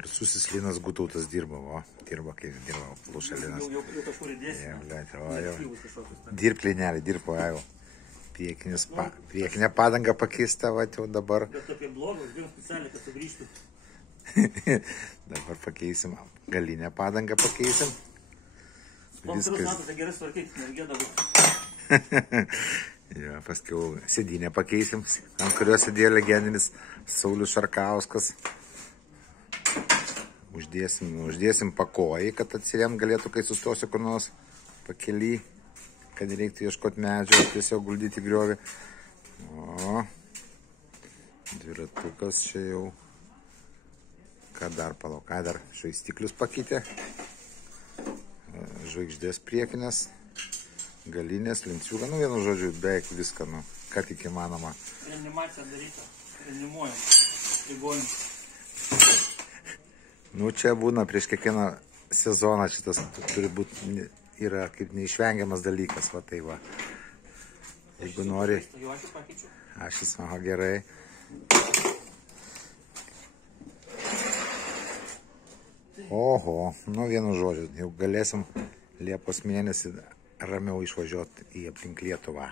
Garsusis Linas Gutautas dirba kaip dirba Pluša Linas. Jau kažkur įdėsi. Dirb, Linelį, dirbo, jau. Priekinė padanga pakeista, va, jau dabar. Bet apie blogą, uždėjom specialiai, kad sugrįžtų. Dabar pakeisim, galinę padangą pakeisim. Sponsorus matote gerai svarkyti, nergėdavo. Ja, paskiau sėdynę pakeisim, ant kurios sėdėjo legendinis Saulius Šarkauskas. Uždėsim pakojai, kad atsirem galėtų, kai sustosiu kur nors pakely, kad reiktų ieškoti medžio, tiesiog guldyti griovį. O, dviratukas čia jau. Ką dar palauk, ką dar švaistiklius pakeitė. Žvaigždės priekinės, galinės, lenciūga, nu vienu žodžiu, beveik viską, nu, ką tik įmanoma. Reanimacija daryta, reanimuojam, ligojim. Nu, čia būna prieš kiekvieną sezoną šitas turi būti, yra kaip neišvengiamas dalykas, va tai va. Jeigu nori... Ašis, aha, gerai. Oho, nu vienu žodžiu, jau galėsim Liepos mėnesį ramiau išvažiuoti į aplink Lietuvą.